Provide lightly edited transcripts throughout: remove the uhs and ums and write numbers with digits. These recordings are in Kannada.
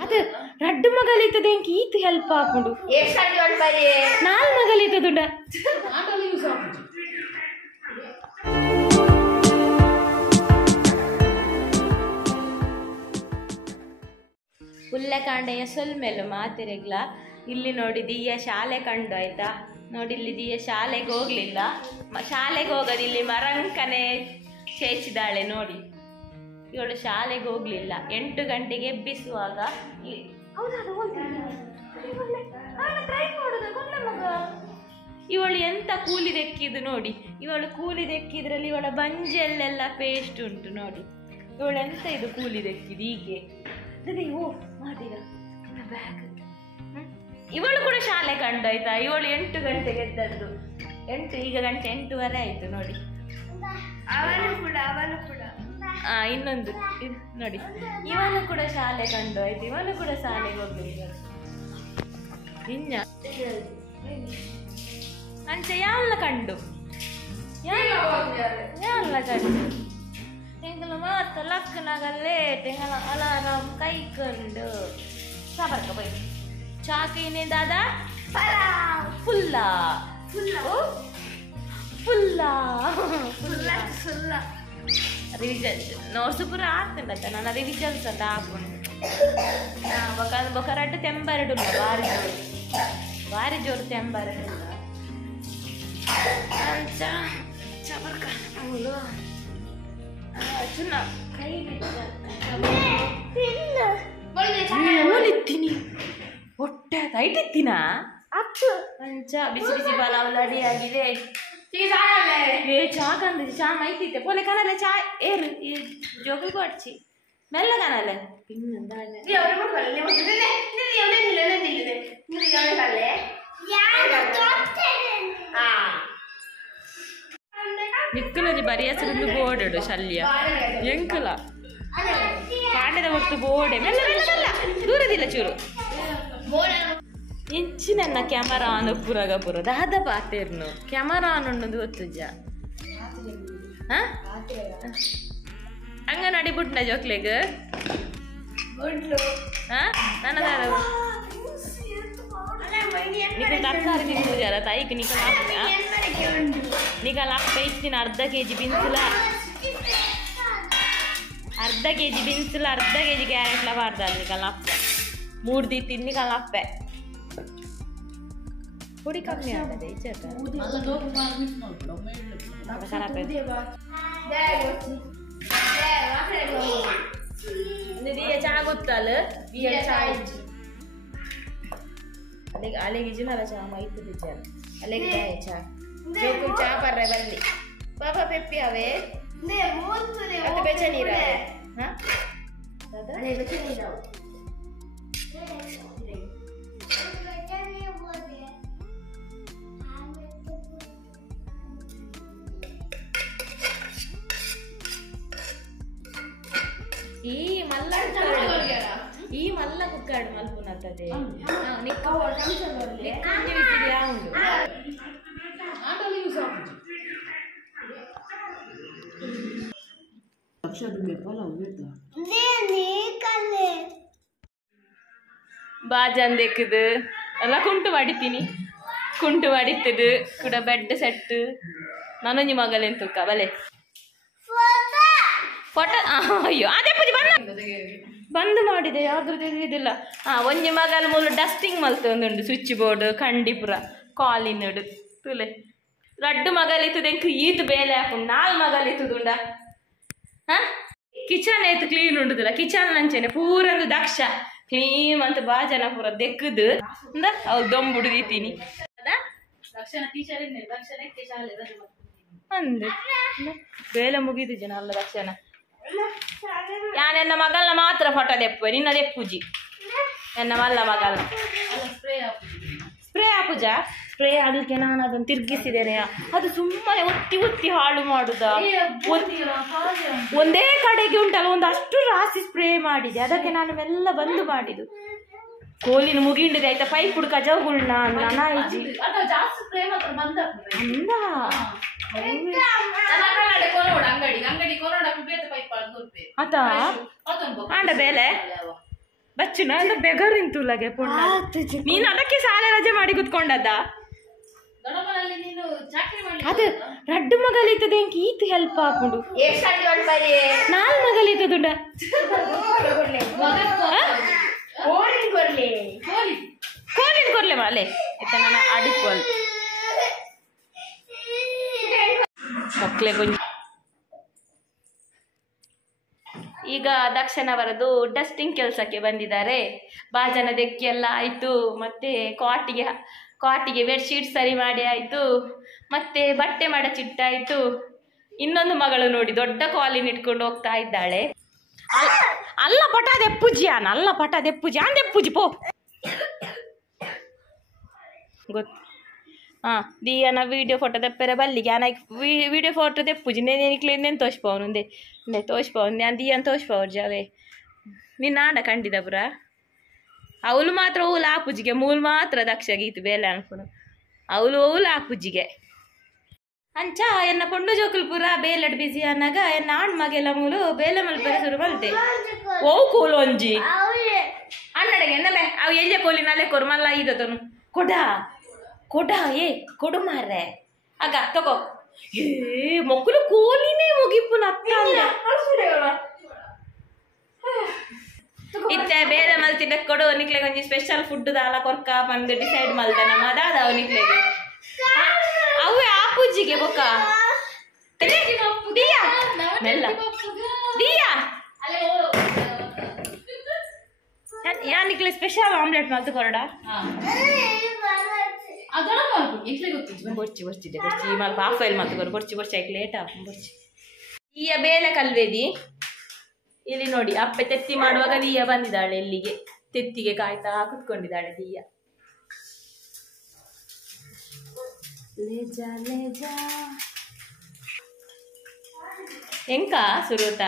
ಅದು ರಡ್ಡು ಮಗಲಿತದೆ ಈತು ಹೆಲ್ಪ್ ಹಾಕೊಂಡು ನಾಲ್ ಮಗಲಿತದುಂಡ ಉಲ್ಲೆಕಾಂಡೆಯ ಸೊಲ್ಮೆಲು ಮಾತಿರೆಗ್ಲ ಇಲ್ಲಿ ನೋಡಿ ದಿಯ ಶಾಲೆ ಕಂಡು ಆಯ್ತಾ ನೋಡಿ ಇಲ್ಲಿ ದಿಯ ಶಾಲೆಗೆ ಹೋಗ್ಲಿಲ್ಲ ಶಾಲೆಗೆ ಹೋಗೋದು ಇಲ್ಲಿ ಮರಂಕನೆ ಚೇಚಿದಾಳೆ ನೋಡಿ ಇವಳು ಶಾಲೆಗೆ ಹೋಗ್ಲಿಲ್ಲ 8 ಗಂಟೆಗೆ ಎಬ್ಬಿಸುವಾಗ ಇವಳು ಎಂತ ಕೂಲಿ ದೆಕ್ಕಿದ್ದು ನೋಡಿ ಇವಳು ಕೂಲಿ ದೆಕ್ಕಿದ್ರಲ್ಲಿ ಇವಳ ಬಂಜೆಲ್ಲೆಲ್ಲ ಪೇಸ್ಟ್ ಉಂಟು ನೋಡಿ ಇವಳು ಎಂತ ಇದು ಕೂಲಿ ದೆಕ್ಕಿದ್ದು ಹೀಗೆ ಮಾಡಿದ ಬ್ಯಾಗ್ ಇವಳು ಕೂಡ ಶಾಲೆ ಕಂಡು ಆಯ್ತಾ ಇವಳು 8 ಗಂಟೆಗೆ ಎದ್ದದ್ದು ಈಗ ಗಂಟೆ 8:30 ಆಯ್ತು ನೋಡಿ ಇನ್ನೊಂದು ನೋಡಿ ಇವನು ಕೂಡ ಶಾಲೆ ಕಂಡು ಆಯ್ತು ಇವನು ಕೂಡ ಶಾಲೆಗೆ ಹೋಗ್ಬೇಕು ಇನ್ನ ಅಂಚ ಯಾವಲ್ಲ ಕಂಡು ಯಾವಲ್ಲ ಕಂಡು ತೆಂಗಲ ಮಾತ ಲಕ್ಕನಾಗಲ್ಲೇ ತೆಂಗಲ ಅಲಾರಾಮ್ ಕೈ ಕಂಡು ಸಾಬರ್ಕ ಬೈ ಚಾಕೇನೆ ದಾದಾ ಫುಲ್ಲ ರಿವಿಜನ್ ನೋಟ್ಸ್ ಪೂರ ಆಗ್ತಂಡ ನಾನು ರಿವಿಜನ್ಸ್ ಅಂತ ಹಾಕೊಂಡು ಬೊಕ ರಡ್ಡು ತೆಂಬರಡು ಭಾರಿ ಜೋರು ತೆಂಬರಡು ಅಂಚ ಚಬರ್ಕ ಚುನ್ನ ಕೈ ಇತ್ತೀನಿ ಹೊಟ್ಟೆ ಟೈಟ್ ಇತ್ತೀನಾ ಅಂಚ ಬಿಸಿ ಬಿಸಿ ಪಲಾವ್ ರೆಡಿ ಆಗಿದೆ ಚಾ ಕಂದಿದ್ದೆ ಚಾ ಮೈತಿತ್ತೆ ಪೋಲೆ ಕನಲೆ ಚಾ ಏರು ಜೋಗಿ ಕೊಡ್ಚಿ ಮೆಲ್ಲ ಕನಲೆ ನಿಕ್ಕಲದಿ ಬರಿಯಸರು ಬೋರ್ಡು ಶಲ್ಯ ಎಂಕಲ ಕಾಂಡದ ಹೊತ್ತು ಬೋಡೆ ಮೆಲ್ಲ ಮೆಲ್ಲ ದೂರದಿಲ್ಲ ಚೂರು ಇಂಚಿ ನನ್ನ ಕ್ಯಾಮರಾ ಆನ್ ಪುರಗ ದಾದ ಪಾತೇರ್ನು ಕ್ಯಾಮರಾ ಆನ್ ಅನ್ನೋದು ಗೊತ್ತುಜ ಹಂಗ ನಡಿಬಿಟ್ನ ಜೋಕ್ಲೆಗ್ ನನ್ನದಾರ ನಿಕ ತರಕಾರಿ ತಿಂದುಜಾರ ತಾಯಿಗೆ ನಿಕಲ್ ಅಪ್ಪ ಇತ್ತಿನ ಅರ್ಧ ಕೆಜಿ ಬಿನ್ಸುಲ ಅರ್ಧ ಕೆಜಿ ಕ್ಯಾರೆಟ್ಲ ಬಾರ್ದಾರ ನಿಕಲ್ ಅಪ್ಪ 3 ದಿ ತಿನ್ನಿ ಕಲ್ ಅಪ್ಪೆ ಪುಡಿ ಕಮ್ಮಿ ಆಗ್ತದೆ ಚಾ ಗೊತ್ತಲ್ಲ ಅಲೆಗೆ ಜಿನಲ್ಲ ಚಾ ಮೈತು ಅಲೆಗೆ ಚಾ ಜೋಕು ಚಾ ಬರ್ರೆ ಬಲ್ಲಿ ಬಾಬಾ ಪೆಪ್ಪಿ ಅವೇ ಅದು ಬೆಚ್ಚ ನೀರ ಈ ಮಲ್ಲ ಕುಕ್ಕಾಡು ಮಲ್ಪುನತ್ತದೆ ಬಾಜನ್ ದೆಕ್ಕದು ಎಲ್ಲ ಕುಂಟು ಮಾಡಿತೀನಿ ಕುಂಟು ಮಾಡಿತ್ತದು ಕೂಡ ಬೆಡ್ ಸೆಟ್ ನನೊಂಜಿ ಮಗಲೆಂತುಕ್ಕ ಬಲೆ ಫೋಟೋ ಅಯ್ಯೋ ಅದೇ ಪೂಜೆ ಬಂದು ಮಾಡಿದೆ ಯಾವ್ದು ತೆಗೆದಿಲ್ಲ ಒಂಜಿ ಮಗಲ ಮೂಲ ಡಸ್ಟಿಂಗ್ ಮಲ್ತ ಒಂದುಂಡು ಸ್ವಿಚ್ ಬೋರ್ಡ್ ಕಂಡಿಪುರ ಕಾಲಿನಡು ತುಲೆ ರಡ್ಡು ಮಗಲಿತ್ತುದೆಂಕ್ ಈತು ಬೇಲೆ ಹಾಕೊಂಡು 4 ಮಗಲಿತ್ತುದುಂಡ ಕಿಚನ್ ಐತು ಕ್ಲೀನ್ ಉಂಡುದಿಲ್ಲ ಕಿಚನ್ ನಂಚೆನೆ ಪೂರಂದು ದಕ್ಷ ಕ್ಲೀನ್ ಅಂತ ಬಾ ಜನ ಪೂರ ದೆಕ್ಕದು ಅವ್ರು ದೊಂಬುಡು ದೀತೀನಿ ಅಂದು ಬೇಲೆ ಮುಗಿದು ಜನ ಅಲ್ಲ ದಕ್ಷಣ ನನ್ನ ಮಗಲ್ನ ಮಾತ್ರ ಫೋಟೋ ದೆಪ್ಪು ನಿನ್ನ ದೆಪ್ಪುಜಿ ನನ್ನ ಮಲ್ಲ ಮಗಲ್ನ ಸ್ಪ್ರೇ ಹಾಪುಜ ಸ್ಪ್ರೇ ಅದಕ್ಕೆ ನಾನು ಅದನ್ನು ತಿರ್ಗಿಸಿದ್ದೇನೆ ಅದು ಸುಮ್ಮನೆ ಒತ್ತಿ ಹಾಳು ಮಾಡುದ ಒಂದೇ ಕಡೆಗೆ ಉಂಟಲ್ಲ ಒಂದಷ್ಟು ರಾಸಿ ಸ್ಪ್ರೇ ಮಾಡಿದೆ ಅದಕ್ಕೆ ನಾನು ಮೆಲ್ಲ ಬಂದು ಮಾಡಿದ್ದು ಕೋಲಿನ ಮುಗಿಂಡಿದೆ ಆಯ್ತಾ ಪೈಪ್ ಹುಡ್ಕ ಜವುಗುಳ್ನ ನಾನಾಯಿಜಿ ಅಂದ ಮಾತ ಆಂಡ ಬೇಲೆ ಬಚ್ಚುನ ಅದು ಬೆಗರಿಂತುಲಗೆ ಪುಣ್ಣ ನೀನು ಅದಕ್ಕೆ ಶಾಲೆ ರಜೆ ಮಾಡಿ ಕುತ್ಕೊಂಡದ್ದ ಅದು ರಡ್ಡು ಮಗಲಿತದೆ ಈತು ಹೆಲ್ಪ್ ಹಾಕೊಂಡು ನಾಲ್ ಮಗಲಿತದುಂಡ ಕೋಲಿನ ಕೊರ್ಲೆ ಮಾಲೆ ಇತ್ತ ನನ್ನ ಅಡಿಕೋಲ್ ಮಕ್ಕಳೇ ಕೊಂಚ ಈಗ ದಕ್ಷನವರದು ಡಸ್ಟಿಂಗ್ ಕೆಲಸಕ್ಕೆ ಬಂದಿದ್ದಾರೆ. ಬಾಜನ ದೆಕ್ಕಿ ಎಲ್ಲ ಆಯಿತು, ಮತ್ತು ಕಾಟಿಗೆ ಬೆಡ್ಶೀಟ್ ಸರಿ ಮಾಡಿ ಆಯಿತು, ಮತ್ತು ಬಟ್ಟೆ ಮಡಚಿಟ್ಟಾಯಿತು. ಇನ್ನೊಂದು ಮಗಳು ನೋಡಿ ದೊಡ್ಡ ಕಾಲಿನ ಇಟ್ಕೊಂಡು ಹೋಗ್ತಾ ಇದ್ದಾಳೆ. ಅಲ್ಲ ಪಟಾದೆಪ್ಪುಜಿ ಅಲ್ಲ ಪಟಾದೆಪ್ಪುಜಿ ಅಂದೆಪ್ಪುಜಿ ಪೋ ಗೊತ್ತು. ಹಾಂ ದಿಯನ ವೀಡಿಯೋ ಫೋಟೋ ತೆಪ್ಪರೆ ಬಲ್ಲಿಗೆ ಆನ ವೀಡಿಯೋ ಫೋಟೋ ತೆಪ್ಪುಜಿ ನೇನಿಕ್ಲೇಂದೇನು ತೋರಿಸ್ಪವನು ತೋರಿಸ್ಪವನು ನಾನು ದಿಯನ್ ತೋರಿಸ್ಪವ್ರು ಜಾವೆ ನೀನು ನಾಡ ಕಂಡಿದ ಪುರ ಅವಳು ಮಾತ್ರ ಅವಳು ಆಪುಜಿಗೆ ಮೂಲು ಮಾತ್ರ ದಕ್ಷ ಗೀತು ಬೇಲೆ ಅನ್ಕೊಂಡು ಅವಳು ಆಪುಜಿಗೆ ಅಂಚ ಎನ್ನ ಪೊಂಡು ಜೋಕುಲು ಪುರ ಬೇಲಡ್ ಬಿಸಿ ಅನ್ನಾಗ ಎನ್ನ ಆಣ್ ಮಗೆಲ್ಲ ಮೂಲು ಬೇಲೆ ಮಲ್ಪರೆ ಶುರು ಮಲ್ತೆ ಓ ಕೂಲು ಒಂಜಿ ಅಣ್ಣಡೆಗೆ ಎನ್ನಲೆ ಅವು ಎಳ್ಳೆ ಕೋಲಿನಲ್ಲೇ ಕೊರ್ಮಲ್ಲ ಇದತನು ಕೊಡ ಏ ಕೊಡು ಮಾರ್ರೆ ಆಗ ತಗೋ ಏ ಮಕ್ಕಳು ಕೋಲಿನೇ ಮುಗಿಪ್ಪು ನತ್ತ ಇತ್ತೆ ಬೇರೆ ಮಲ್ತಿದ್ದ ಕೊಡು ನಿಕ್ಲೆಗೆ ಒಂಜಿ ಸ್ಪೆಷಲ್ ಫುಡ್ ದಾಲ ಕೊರ್ಕ ಬಂದು ಡಿಸೈಡ್ ಮಲ್ದ ನಮ್ಮ ಅದಾದ ಅವು ನಿಕ್ಲೆಗೆ ಅವೇ ಆಪುಜ್ಜಿಗೆ ಬೊಕ್ಕ ದಿಯಾ ಮೆಲ್ಲ ದಿಯಾ ಯಾ ನಿಕ್ಲೆ ಸ್ಪೆಷಲ್ ಆಮ್ಲೆಟ್ ಮಲ್ತು ಕೊರಡ ಬರ್ಚಿ ಮಲ್ಪ ಹಾಫ್ ಆಯಿಲ್ ಮತ್ತು ಬರ್ಚಿ ಆಯ್ಕೆ ಲೇಟ್ ಬರ್ಚಿ ಈಯ ಬೇಲೆ ಕಲ್ವೇದಿ ಇಲ್ಲಿ ನೋಡಿ ಅಪ್ಪೆ ತೆತ್ತಿ ಮಾಡುವಾಗ ದೀಯ ಬಂದಿದ್ದಾಳೆ ಇಲ್ಲಿಗೆ ತೆತ್ತಿಗೆ ಕಾಯ್ತಾ ಕುತ್ಕೊಂಡಿದ್ದಾಳೆ ದೀಯ ಎಂಕ ಸುರುತ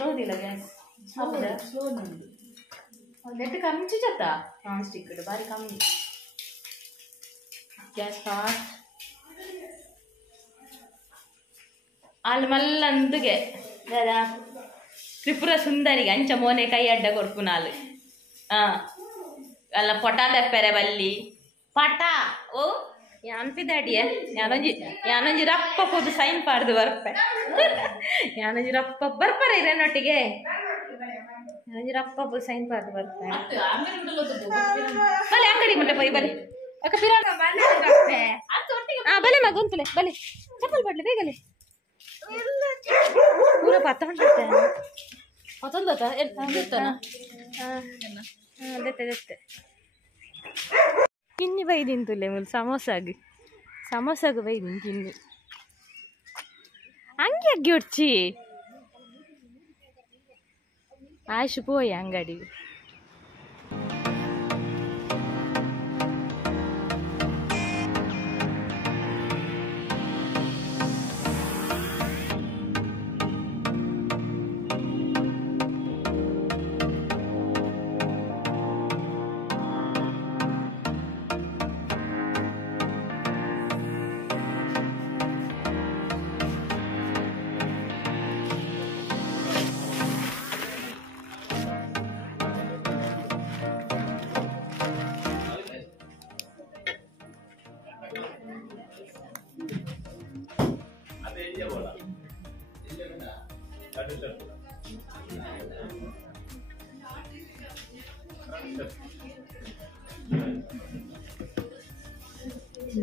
ನೋಡಿಲ್ಲ ಗ್ಯಾಸ್ ಹೌದಾ ನೆಟ್ ಕಮ್ಮಿ ಜತ್ತ ನಾನ್ ಸ್ಟಿಕ್ ಬಾರಿ ಕಮ್ಮಿ ಗ್ಯಾಸ್ ಫಾಸ್ಟ್ ಅಲ್ಲಿ ಮಲ್ಲಂದುಗೆ ತ್ರಿಪುರ ಸುಂದರಿಗೆ ಅಂಚ ಮೋನೆ ಕೈ ಅಡ್ಡ ಕೊಡ್ಪು ನಾಲು ಅಲ್ಲ ಪೊಟ ತೆಪ್ಪೆರೆ ಬಲ್ಲಿ ಪಟ ಓ ಅನ್ಪಿದಾಡಿಯ ಯಾನೊಂಜಿ ರಪ್ಪ ಹೋದು ಸೈನ್ ಪಾಡ್ದು ಬರ್ಪೆ ಯಾನೊಂಜಿ ರಪ್ಪ ಬರ್ಪಾರ ಇರೇನೊಟ್ಟಿಗೆ ರಪ್ಪ ಸೈನ್ ಪಾಡ್ದು ಬರ್ಪೆ ಬಲೆ ಅಂಗಡಿ ಮುಟ್ಟೆ ಪೈ ಬಲೆ ಬಲೆ ಮಗುಂತಲೆ ಬಲೆ ಚಪ್ಪಲ್ ಬಡ್ಲೆ ಬೇಗಲೆ ಪೂರ ಪತ್ತೊಂಡತ್ತೆ ಪತ್ತೊಂದತ್ತ ದೆತ್ತೆ ಕಿನ್ನಿ ಬೈದಿಂತುಲೆ ಮುಲ್ ಸಮೋಸಾಗ ಬೈದಿನ್ ಕಿನ್ನಿ ಹಂಗೆ ಅಗ್ಗಿ ಹೊಡ್ಚಿ ಆಯ್ತು ಪೋಯಿ ಅಂಗಡಿ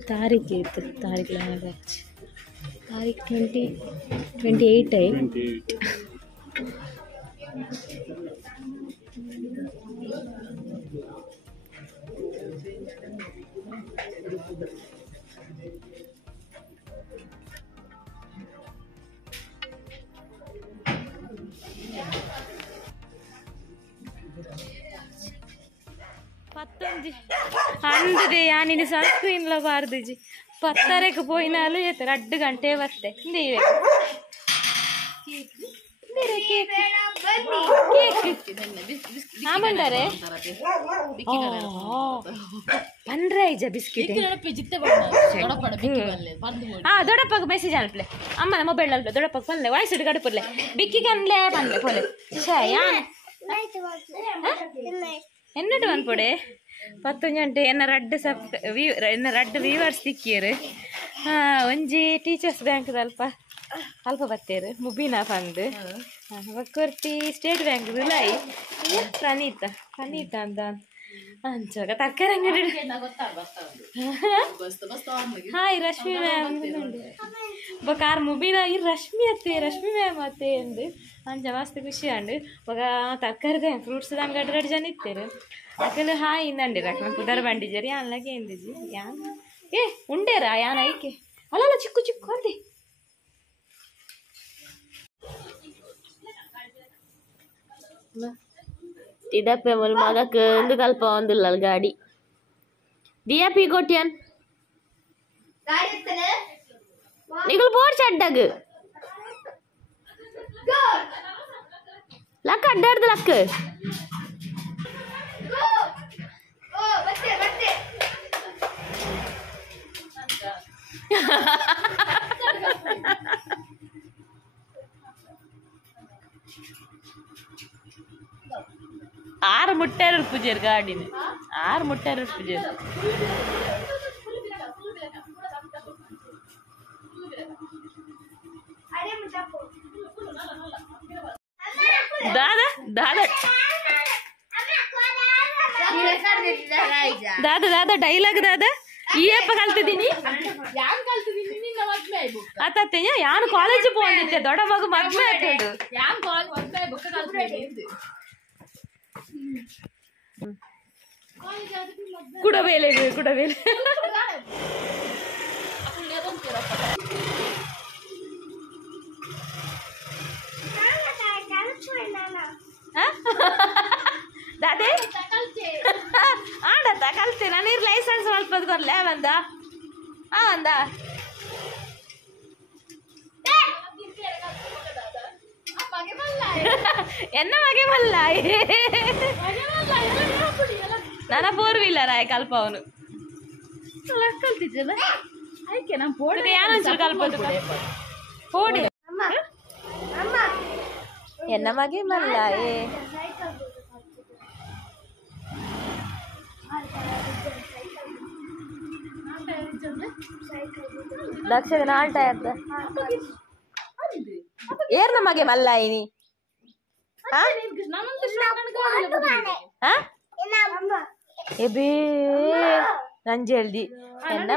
तारीख इतु तारीख तारीख 28 है अंदे यानी सनस्क्रीन बारदू जी पत्तरेक पोयिनालु 2 गंटे बस्ते केक ಆಮಂಡಾರೆ ಪಂಡ್ರೆ ಐಜ ಬಿಸ್ಕಿಟ್ ದೊಡ್ಡಪ್ಪಗ ಮೆಸೇಜ್ ಅನ್ಪ್ಲೆ ಅಮ್ಮನ ಮೊಬೈಲ್ ಅಲ್ಪ್ಲೆ ದೊಡ್ಡಪ್ಪಗ ಪನ್ಲೆ ವಾಯ್ಸ್ ಇಟ್ಟು ಗಡಪುರ್ಲೆ ಬಿಕ್ಕಿಗೆ ಅನ್ಲೆ ಪನ್ಲೆ ಪೋಲೆ എന്നിട്ട് വൻപൊടെ 10 എന്നെ ರಡ್ಡ್ ವ್ಯೂವರ್ಸ್ ತಿಕ್ಕಿಯರು ಒಂಜಿ ಟೀಚರ್ಸ್ ಬ್ಯಾಂಕ್ ಅಲ್ಪ ಬತ್ತೇರು ಮುಬೀನಾ ಫಂಡ್ ಒಕ್ಕೊರ್ತಿ ಸ್ಟೇಟ್ ಬ್ಯಾಂಕ್ ಲೈ ಪ್ರಣೀತ ಅಂತ ಅಂಚಾಗ ತರಕಾರಿ ಅಂಗಡಿ hi Rashmi ma'am car Mubeena ಈ ರಶ್ಮಿ ಮ್ಯಾಮ್ ಅತ್ತೆ ಎಂದು ಅಂಚ ಮಸ್ತ್ ಖುಷಿ ಅಂಡು ఒక ತರಕಾರಿ ಫ್ರೂಟ್ಸ್ ಅಂಗಡಿ 2 ಜನ ಇತ್ತೇರು ಅಕಲ್ ಹಾಯ್ ಇಂದಂಡಿ ರಕ್ನ ಪುದರ್ ಬಂಡಿಜರಿ ಅನ್ಲಗೆ ಎಂದಿಜಿ ಯಾನ್ ಉಂಡೇರಾ ಯಾನ್ ಐಕೆ ಅಲ್ಲ ಚಿಕ್ಕು ಚಿಕ್ಕು ಅಂದೆ tidak pemul maga kendu kalpa ondulal gadi dia pigotian gadi tene nikul bor chaddag lak addad lak oh batte ಆರು ಮುಟ್ಟೆರು ಪೂಜೆರ್ ಗಾಡಿನ 6 ಮುಟ್ಟೆರು ಪೂಜೆರ್ ದಾದಾ ಡೈಲಾಗ್ ದಾದಾ ಈ ಅಪ್ಪ ಕಲ್ತಿದ್ದೀನಿ ಅತ್ತೆ ಯಾನು ಕಾಲೇಜ್ ಹೋಗಿದ್ದೆ ದೊಡ್ಡ ಮಗು ಮದ್ವೆ ಆಗ್ತದೆ ಕುಡಬೇಲೆ ದಾದೆ ಆಡತ್ತ ಕಲ್ತೆ ನಾನು ಲೈಸೆನ್ಸ್ ಸ್ವಲ್ಪ ಕೊರ್ಲೆ ಬಂದ ಅಂದ ಎನ್ನ ಮಗೆ ಮಲ್ಲ ನನ್ನ 4 ವೀಲರ್ ಆಯ್ ಕಲ್ಪ ಅವನು ಕಲ್ತಿದ್ದಲ್ಲ ಆಯ್ಕೆ ನಾನು ಪೋಡಿ ಯಾನೊಂಚೂರು ಕಲ್ಪದು ಪೋಡಿ ಎನ್ನ ಮಗೆ ಮಲ್ಲ ಲಕ್ಷದ ನಾಲ್ಟ ಆಯ್ತ ಏರ್ ನಮಗೆ ಮಲ್ಲ ಇನಿ ಎಬೇ ನಂಜೆ ಹೇಳ್ದಿ ಎನ್ನ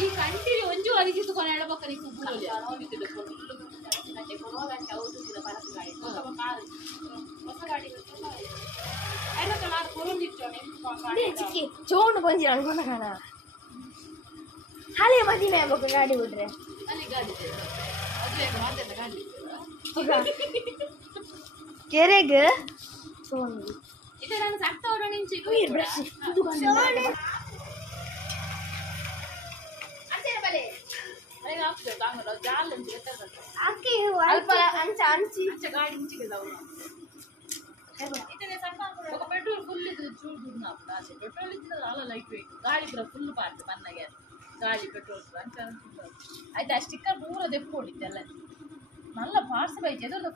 ಈ ಕಂಟಿನ್ಯೂ ಒಂಜು ಅರಿಸಿತು ಕೊನೆ ಎಡಪಕ್ಕ ನೀವು ಚೋಂಡು ಬಂಜಿ ಅನ್ಕೊಂಡ ಕಾಣ ಹಳೆ ಮದಿನ ಗಾಡಿ ಬಿಡ್ರೆ ಅಲ್ಲಿ ಗಾಡಿ ಕೆರೆಗೆ ಚೋಂಡು ಇದು ನಾನು ಸತ್ತ ಅವರ ನಿಂಚಿ పెట్రోల్ ఫుల్ ఇది చూడున్నా పెట్రోల్ ఇచ్చిన చాలా లైట్ వెయిట్ గాలి కూడా ఫుల్ పార్ట్ పన్నగా గాలి పెట్రోల్ అంటే అయితే ఆ స్టిక్కర్ పూర తెప్పుకోండి ಎಲ್ಲ ನಲ್ಲ ಪಾರ್ಟ್ಸ್ ಬೈಕ್ ಎದುರು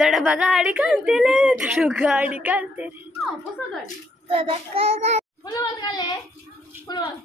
ದಡಬ ಗಾಡಿ ಕಲ್ತೇನೆ ಗಾಡಿ ಕಲ್ತೇನೆ ಹೊಸ ಗಾಡಿ ಹುಳವಾದ ಗಾಲೆ ಹುಳವಾದ